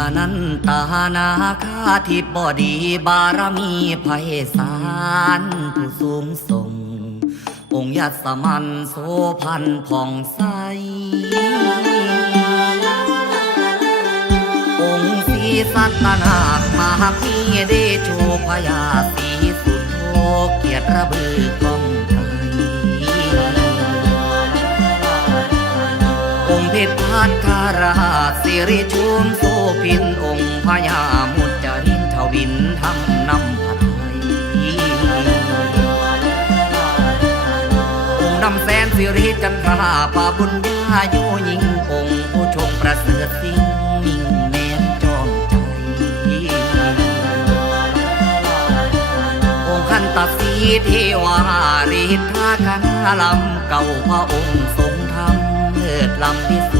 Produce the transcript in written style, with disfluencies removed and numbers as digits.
อนันตานาคาทิบดีบารมีไพศาลผู้สูงส่งองค์ยศมันโสพันผ่องใสองค์ศรีสัตนาคมหามีเดโชพยาสีสุดโทเกียรติระบือกองไกลองค์เพชรพัฒาราชสิริชุมโสพินองค์พญามุจจรินทวินทำนำผัดไทยองค์นำแสนสิริจันทราปาบุญญาโยยิ่งองค์ผู้ชงประเสริฐสิ่งมิ่งแม้นจอมใจองค์ขันตสีเทวาฤทธาคณาลำเก่าพระองค์ทรงธรรมเลิศลำพิสุ